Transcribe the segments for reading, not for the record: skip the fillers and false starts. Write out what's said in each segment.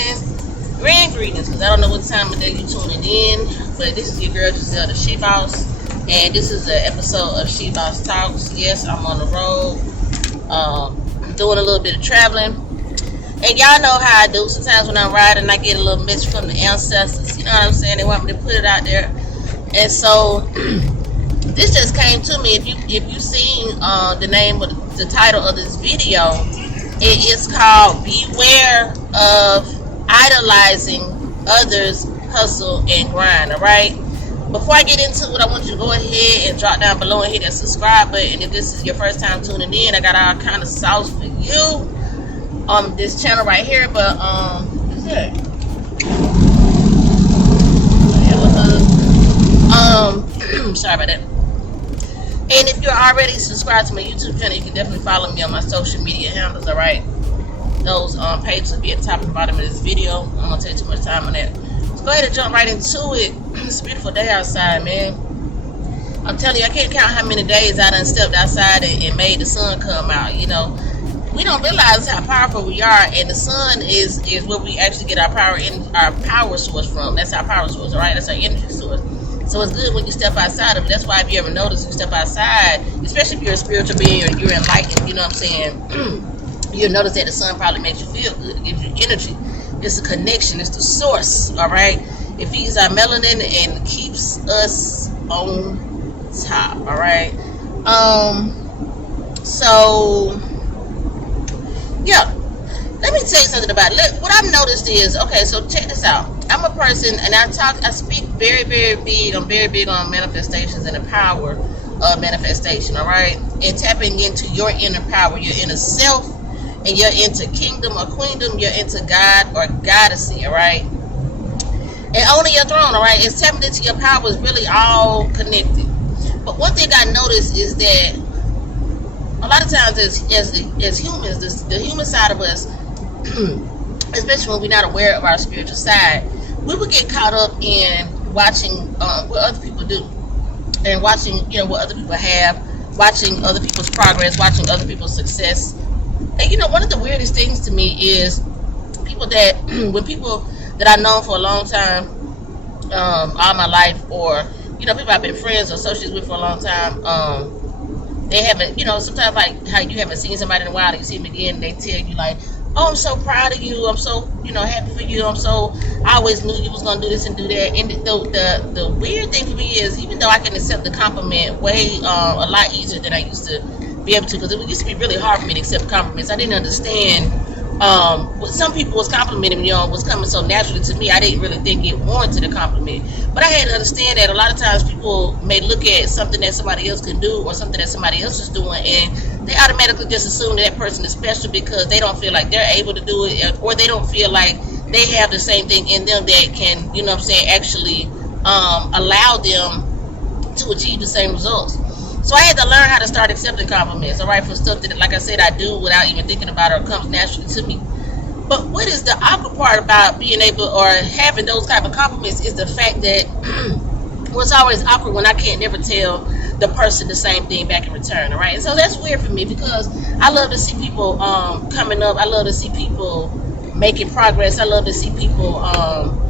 morning, grand greetings, because I don't know what time of day you're tuning in, but this is your girl Giselle, the She Boss, and this is an episode of She Boss Talks. Yes, I'm on the road, doing a little bit of traveling, and y'all know how I do. Sometimes when I'm riding, I get a little message from the ancestors, you know what I'm saying? They want me to put it out there, and so this just came to me. If you seen the name of the title of this video, it is called "Beware of Idolizing Others' Hustle and Grind." All right. Before I get into it, I want you to go ahead and drop down below and hit that subscribe button. If this is your first time tuning in, I got all kind of sauce for you on this channel right here. But what's that? Sorry about that. And if you're already subscribed to my YouTube channel, you can definitely follow me on my social media handles, all right? Those pages will be at the top and bottom of this video. I'm going to take too much time on that. Let's go ahead and jump right into it. It's a beautiful day outside, man. I'm telling you, I can't count how many days I done stepped outside and made the sun come out, you know. We don't realize how powerful we are, and the sun is where we actually get our power source from. That's our power source, all right? That's our energy source. So it's good when you step outside of it. That's why if you ever notice you step outside, especially if you're a spiritual being or you're enlightened, you know what I'm saying, you'll notice that the sun probably makes you feel good. It gives you energy. It's a connection. It's the source, all right? It feeds our melanin and keeps us on top, all right? So, yeah. Let me tell you something about it. What I've noticed is, okay, so check this out. I'm a person, and I speak very, very big. I'm very big on manifestations and the power of manifestation, all right? And tapping into your inner power, your inner self, and you're into kingdom or queendom, you're into God or goddessy, all right? And owning your throne, all right? It's tapping into your power is really all connected. But one thing I noticed is that a lot of times as humans, the human side of us, especially when we're not aware of our spiritual side, we would get caught up in watching what other people do and watching, you know, what other people have, watching other people's progress, watching other people's success. And you know, one of the weirdest things to me is people that I've known for a long time, all my life, or you know, people I've been friends or associates with for a long time, they haven't, you know, sometimes like how you haven't seen somebody in a while, and you see them again, and they tell you like, oh, I'm so proud of you, I'm so, you know, happy for you, I always knew you was going to do this and do that. And the weird thing for me is, even though I can accept the compliment way a lot easier than I used to be able to, because it used to be really hard for me to accept compliments. I didn't understand what some people was complimenting me on was coming so naturally to me. I didn't really think it warranted a compliment. But I had to understand that a lot of times people may look at something that somebody else can do or something that somebody else is doing, and they automatically just assume that person is special because they don't feel like they're able to do it, or they don't feel like they have the same thing in them that can, you know what I'm saying, actually allow them to achieve the same results. So I had to learn how to start accepting compliments, all right, for stuff that, like I said, I do without even thinking about it or comes naturally to me. But what is the awkward part about being able or having those type of compliments is the fact that what's always awkward when I can't never tell the person the same thing back in return, all right? And so that's weird for me because I love to see people coming up. I love to see people making progress. I love to see people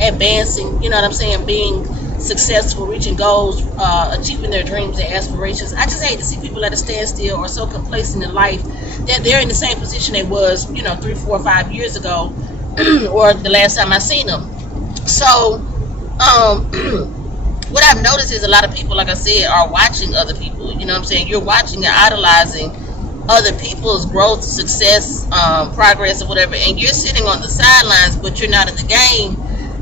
advancing, you know what I'm saying, being successful, reaching goals, achieving their dreams and aspirations. I just hate to see people at a standstill or so complacent in life that they're in the same position they was, you know, 3, 4, 5 years ago or the last time I seen them. So what I've noticed is a lot of people, like I said, are watching other people. You know what I'm saying? You're watching and idolizing other people's growth, success, progress, or whatever, and you're sitting on the sidelines, but you're not in the game.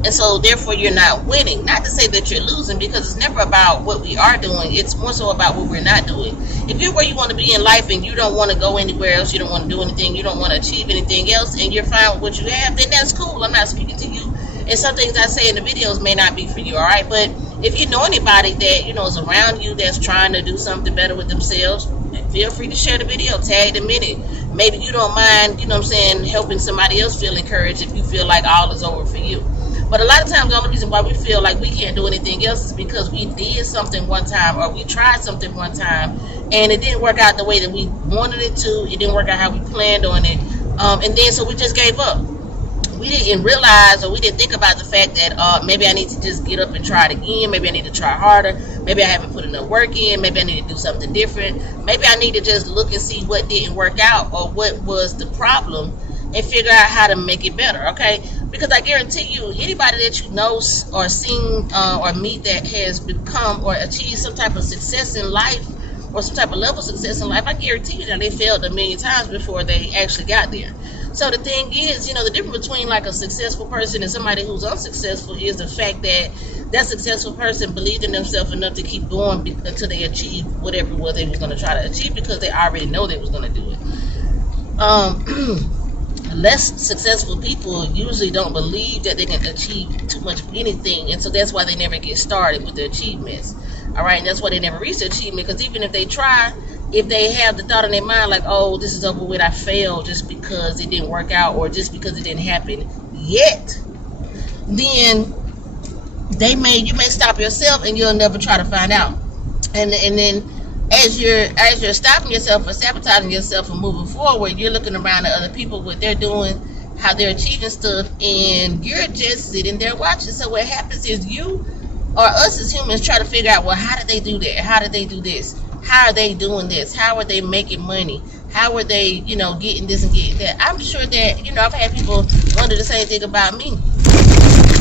And so therefore you're not winning. Not to say that you're losing, because it's never about what we are doing. It's more so about what we're not doing. If you're where you want to be in life and you don't want to go anywhere else, you don't want to do anything, you don't want to achieve anything else, and you're fine with what you have, then that's cool. I'm not speaking to you. And some things I say in the videos may not be for you, all right? But if you know anybody that, you know, is around you that's trying to do something better with themselves, feel free to share the video, tag them in it. Maybe you don't mind, you know what I'm saying, helping somebody else feel encouraged if you feel like all is over for you. But a lot of times the only reason why we feel like we can't do anything else is because we did something one time, or we tried something one time and it didn't work out the way that we wanted it to. It didn't work out how we planned on it. And then so we just gave up. we didn't realize, or we didn't think about the fact that maybe I need to just get up and try it again. Maybe I need to try harder. Maybe I haven't put enough work in. Maybe I need to do something different. Maybe I need to just look and see what didn't work out or what was the problem and figure out how to make it better, okay? Because I guarantee you, anybody that you know or seen or meet that has become or achieved some type of success in life or some type of level of success in life, I guarantee you that they failed a million times before they actually got there. So the thing is, you know, the difference between like a successful person and somebody who's unsuccessful is the fact that that successful person believed in themselves enough to keep going until they achieve whatever it was they was going to try to achieve, because they already know they was going to do it. Less successful people usually don't believe that they can achieve too much of anything, and so that's why they never get started with their achievements. All right, and that's why they never reach the achievement, because even if they try, if they have the thought in their mind like, oh, this is over with, I failed just because it didn't work out or just because it didn't happen yet, then you may stop yourself and you'll never try to find out. And then as you're stopping yourself or sabotaging yourself from moving forward, you're looking around at other people, what they're doing, how they're achieving stuff, and you're just sitting there watching. So what happens is you or us as humans try to figure out, well, how did they do that? How did they do this? How are they doing this? How are they making money? How are they, you know, getting this and getting that? I'm sure that, you know, I've had people wonder the same thing about me.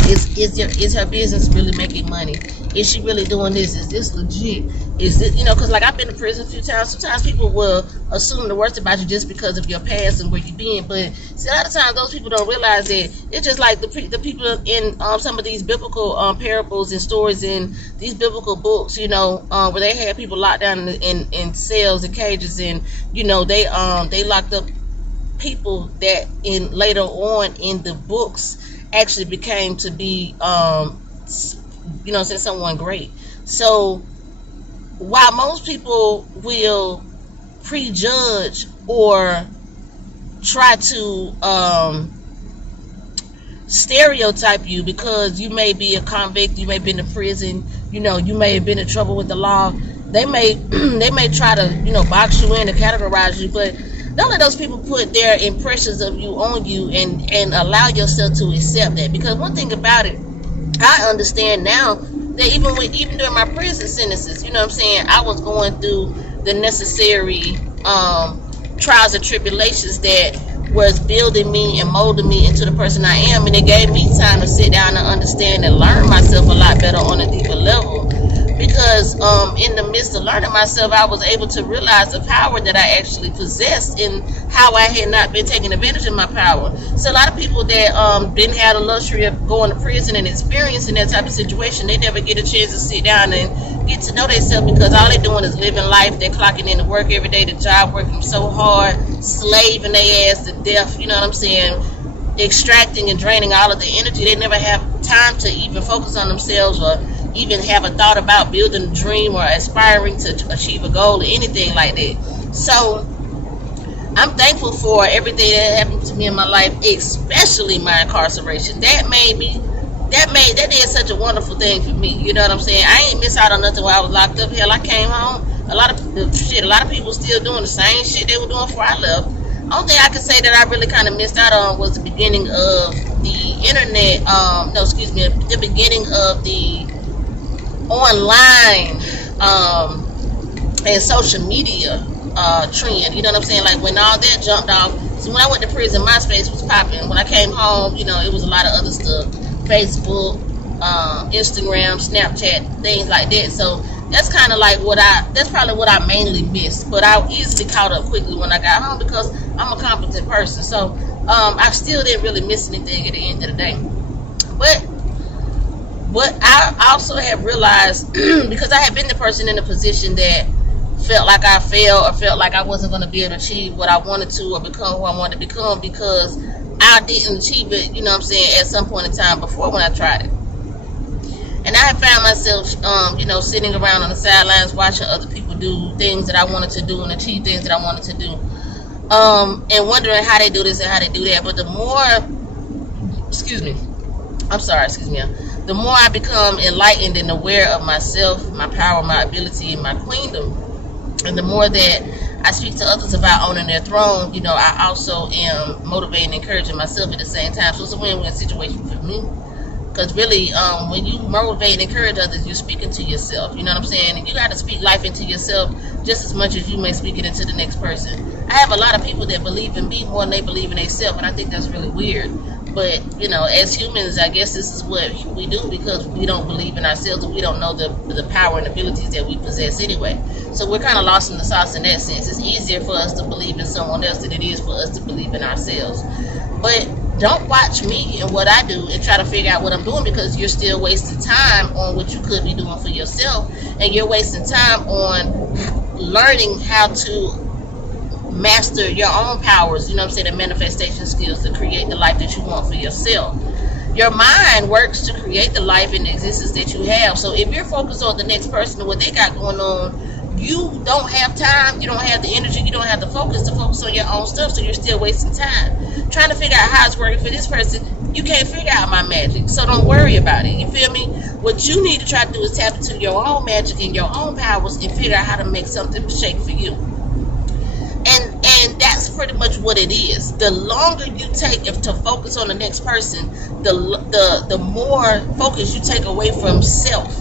Is her business really making money? Is she really doing this? Is this legit? Is it, you know, because like I've been to prison a few times. Sometimes people will assume the worst about you just because of your past and where you've been. But see, a lot of times those people don't realize that it's just like the people in some of these biblical parables and stories in these biblical books, you know, where they had people locked down in cells and cages, and you know they locked up people that in later on in the books actually became to be you know, say someone great. So while most people will prejudge or try to stereotype you because you may be a convict, you may be in a prison, you know, you may have been in trouble with the law, they may try to, you know, box you in or categorize you, but don't let those people put their impressions of you on you and allow yourself to accept that. Because one thing about it, I understand now that even during my prison sentences, you know what I'm saying, I was going through the necessary trials and tribulations that was building me and molding me into the person I am, and it gave me time to sit down and understand and learn myself a lot better on a deeper level. Because in the midst of learning myself, I was able to realize the power that I actually possessed and how I had not been taking advantage of my power. So a lot of people that didn't have the luxury of going to prison and experiencing that type of situation, they never get a chance to sit down and get to know themselves, because all they're doing is living life. They're clocking in to work every day, the job, working so hard, slaving their ass to death, you know what I'm saying, extracting and draining all of the energy. They never have time to even focus on themselves or even have a thought about building a dream or aspiring to achieve a goal or anything like that. So I'm thankful for everything that happened to me in my life, especially my incarceration. That did such a wonderful thing for me. You know what I'm saying? I ain't miss out on nothing while I was locked up. Hell, I came home. A lot of people still doing the same shit they were doing before I left. Only thing I can say that I really kind of missed out on was the beginning of the internet. The beginning of the online and social media trend. You know what I'm saying? Like when all that jumped off. So when I went to prison, MySpace was popping. When I came home, you know, it was a lot of other stuff. Facebook, Instagram, Snapchat, things like that. So that's kind of like that's probably what I mainly missed. But I easily caught up quickly when I got home because I'm a competent person. So I still didn't really miss anything at the end of the day. But what I also have realized, because I have been the person in a position that felt like I failed or felt like I wasn't going to be able to achieve what I wanted to or become who I wanted to become, because I didn't achieve it, you know what I'm saying, at some point in time before when I tried it. And I have found myself, you know, sitting around on the sidelines watching other people do things that I wanted to do and achieve things that I wanted to do, and wondering how they do this and how they do that. But the more, the more I become enlightened and aware of myself, my power, my ability, and my queendom, and the more that I speak to others about owning their throne. You know, I also am motivating and encouraging myself at the same time. So it's a win-win situation for me. Because really, when you motivate and encourage others, you're speaking to yourself. You know what I'm saying? And you got to speak life into yourself just as much as you may speak it into the next person. I have a lot of people that believe in me more than they believe in themselves, and I think that's really weird. But, you know, as humans, I guess this is what we do because we don't believe in ourselves and we don't know the power and abilities that we possess anyway. So we're kind of lost in the sauce in that sense. It's easier for us to believe in someone else than it is for us to believe in ourselves. But don't watch me and what I do and try to figure out what I'm doing, because you're still wasting time on what you could be doing for yourself, and you're wasting time on learning how to master your own powers, you know what I'm saying, the manifestation skills to create the life that you want for yourself. Your mind works to create the life and the existence that you have. So if you're focused on the next person and what they got going on, you don't have time, you don't have the energy, you don't have the focus to focus on your own stuff, so you're still wasting time trying to figure out how it's working for this person. You can't figure out my magic, so don't worry about it. You feel me? What you need to try to do is tap into your own magic and your own powers and figure out how to make something shake for you. And that's pretty much what it is. The longer you take to focus on the next person, the more focus you take away from self,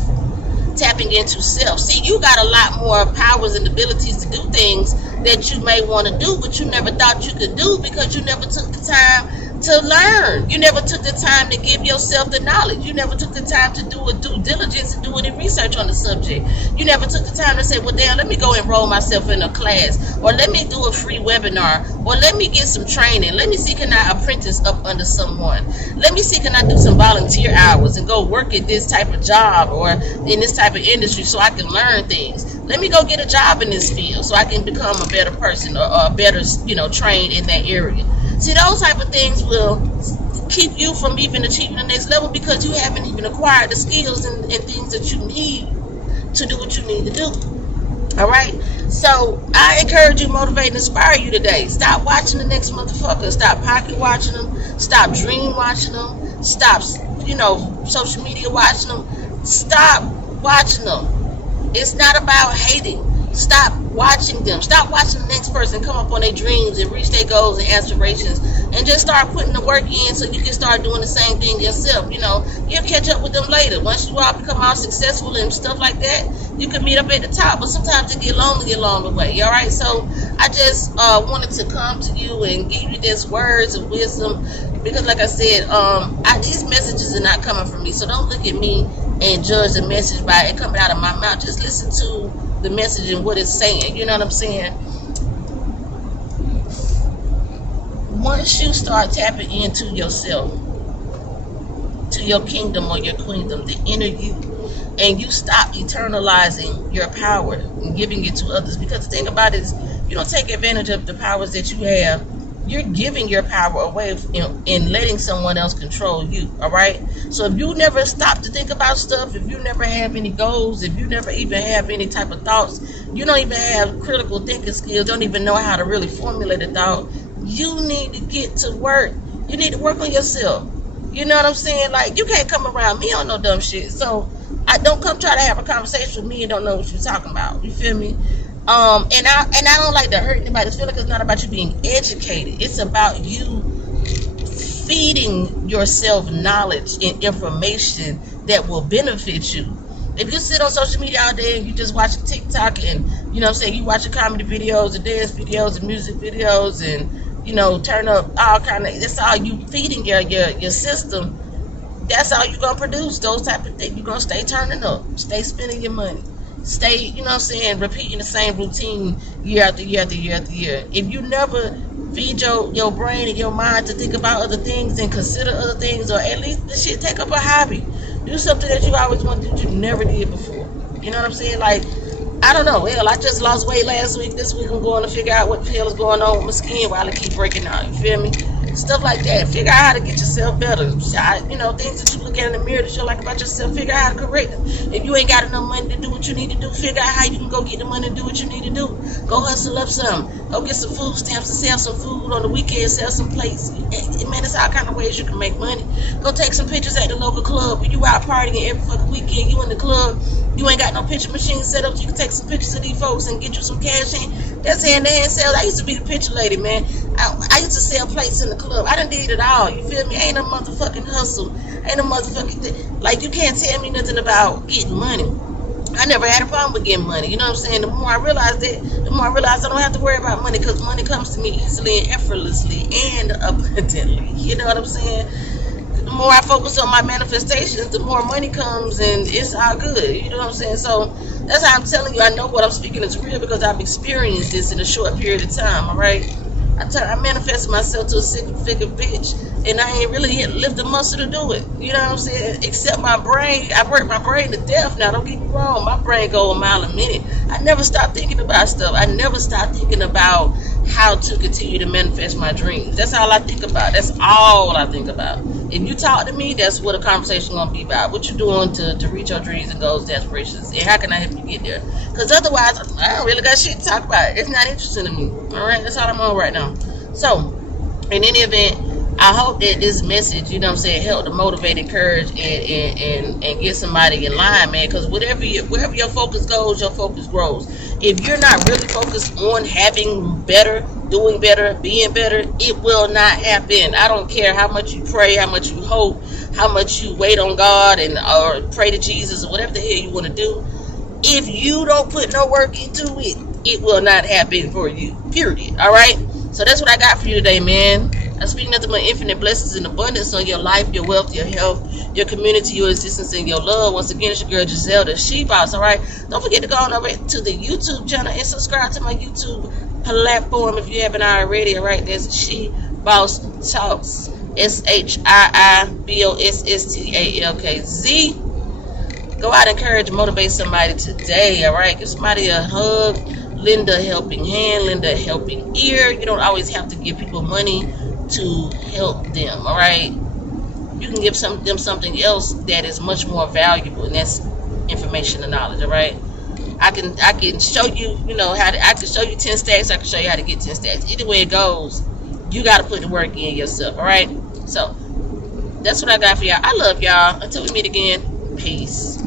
tapping into self. See, you got a lot more powers and abilities to do things that you may want to do, but you never thought you could do because you never took the time to learn. You never took the time to give yourself the knowledge. You never took the time to do a due diligence and do any research on the subject. You never took the time to say, well, damn, let me go enroll myself in a class, or let me do a free webinar, or let me get some training. Let me see, can I apprentice up under someone? Let me see, can I do some volunteer hours and go work at this type of job or in this type of industry so I can learn things? Let me go get a job in this field so I can become a better person, or a better, you know, trained in that area. See, those type of things will keep you from even achieving the next level because you haven't even acquired the skills and things that you need to do what you need to do. All right? So I encourage you, motivate, and inspire you today. Stop watching the next motherfucker. Stop pocket watching them. Stop dream watching them. Stop, you know, social media watching them. Stop watching them. It's not about hating. Stop watching them. Stop watching the next person come up on their dreams and reach their goals and aspirations, and just start putting the work in so you can start doing the same thing yourself. You know, you'll catch up with them later. Once you all become all successful and stuff like that, you can meet up at the top, but sometimes it get lonely along the way. All right, so I just wanted to come to you and give you these words of wisdom, because like I said, these messages are not coming from me, so don't look at me and judge the message by it coming out of my mouth. Just listen to the message and what it's saying. You know what I'm saying? Once you start tapping into yourself, to your kingdom or your queendom, the inner you, and you stop eternalizing your power and giving it to others, because the thing about it is, you don't take advantage of the powers that you have. You're giving your power away in letting someone else control you. All right? So if you never stop to think about stuff, if you never have any goals, if you never even have any type of thoughts, you don't even have critical thinking skills, don't even know how to really formulate a thought, you need to get to work. You need to work on yourself. You know what I'm saying? Like, you can't come around me on no dumb shit. So I don't come try to have a conversation with me and don't know what you're talking about. You feel me? And I don't like to hurt anybody's feelings. It's not about you being educated. It's about you feeding yourself knowledge and information that will benefit you. If you sit on social media all day and you just watch TikTok and, you know what I'm saying, you watching comedy videos and dance videos and music videos and, you know, turn up all kind of, that's all you feeding your system. That's all you're going to produce, those type of things. You're going to stay turning up, stay spending your money. Stay, you know what I'm saying, repeating the same routine year after year after year after year. If you never feed your brain and your mind to think about other things and consider other things, or at least the shit, take up a hobby. Do something that you always wanted to do that you never did before. You know what I'm saying? Like, I don't know. Hell, I just lost weight last week. This week I'm going to figure out what the hell is going on with my skin while it keep breaking out. You feel me? Stuff like that. Figure out how to get yourself better. You know, things that you look at in the mirror that you like about yourself, figure out how to correct them. If you ain't got enough money to do what you need to do, figure out how you can go get the money to do what you need to do. Go hustle up some. Go get some food stamps and sell some food on the weekend, sell some plates. Man, there's all kind of ways you can make money. Go take some pictures at the local club. When you out partying every fucking weekend, you in the club, You ain't got no picture machine set up so you can take some pictures of these folks and get you some cash in. That's hand-to-hand sales. I used to be the picture lady, man. I used to sell plates in the club. I done did it all. You feel me? Ain't no motherfucking hustle. Ain't no motherfucking thing. Like, you can't tell me nothing about getting money. I never had a problem with getting money. You know what I'm saying? The more I realized that, the more I realized I don't have to worry about money, because money comes to me easily and effortlessly and abundantly. You know what I'm saying? The more I focus on my manifestations, the more money comes, and it's all good. You know what I'm saying? So that's how I'm telling you. I know what I'm speaking is real because I've experienced this in a short period of time. All right. I manifested myself to a six-figure bitch, and I ain't really lift the muscle to do it. You know what I'm saying? Except my brain. I work my brain to death now. Don't get me wrong. My brain go a mile a minute. I never stop thinking about stuff. I never stop thinking about how to continue to manifest my dreams. That's all I think about. That's all I think about. If you talk to me, that's what a conversation gonna be about. What you doing to reach your dreams and goals, aspirations, and how can I help you get there? Because otherwise, I don't really got shit to talk about. It's not interesting to me. All right, that's all I'm on right now. So, in any event, I hope that this message, you know what I'm saying, help to motivate, encourage, and get somebody in line, man. Because wherever your focus goes, your focus grows. If you're not really focused on having better, doing better, being better, it will not happen. I don't care how much you pray, how much you hope, how much you wait on God, and or pray to Jesus, or whatever the hell you want to do. If you don't put no work into it, it will not happen for you, period. All right? So that's what I got for you today, man. I speak nothing but infinite blessings and abundance on your life, your wealth, your health, your community, your existence, and your love. Once again, it's your girl Giselle, the She Boss. All right? Don't forget to go on over to the YouTube channel and subscribe to my YouTube platform if you haven't already. All right? That's She Boss Talks. SHIIBOSSTALKZ. Go out and encourage and motivate somebody today. All right? Give somebody a hug. Lend a helping hand, lend a helping ear. You don't always have to give people money to help them, all right? You can give them something else that is much more valuable, and that's information and knowledge, all right? I can show you, I can show you 10 stacks. I can show you how to get 10 stacks. Either way it goes, you got to put the work in yourself, all right? So that's what I got for y'all. I love y'all. Until we meet again, peace.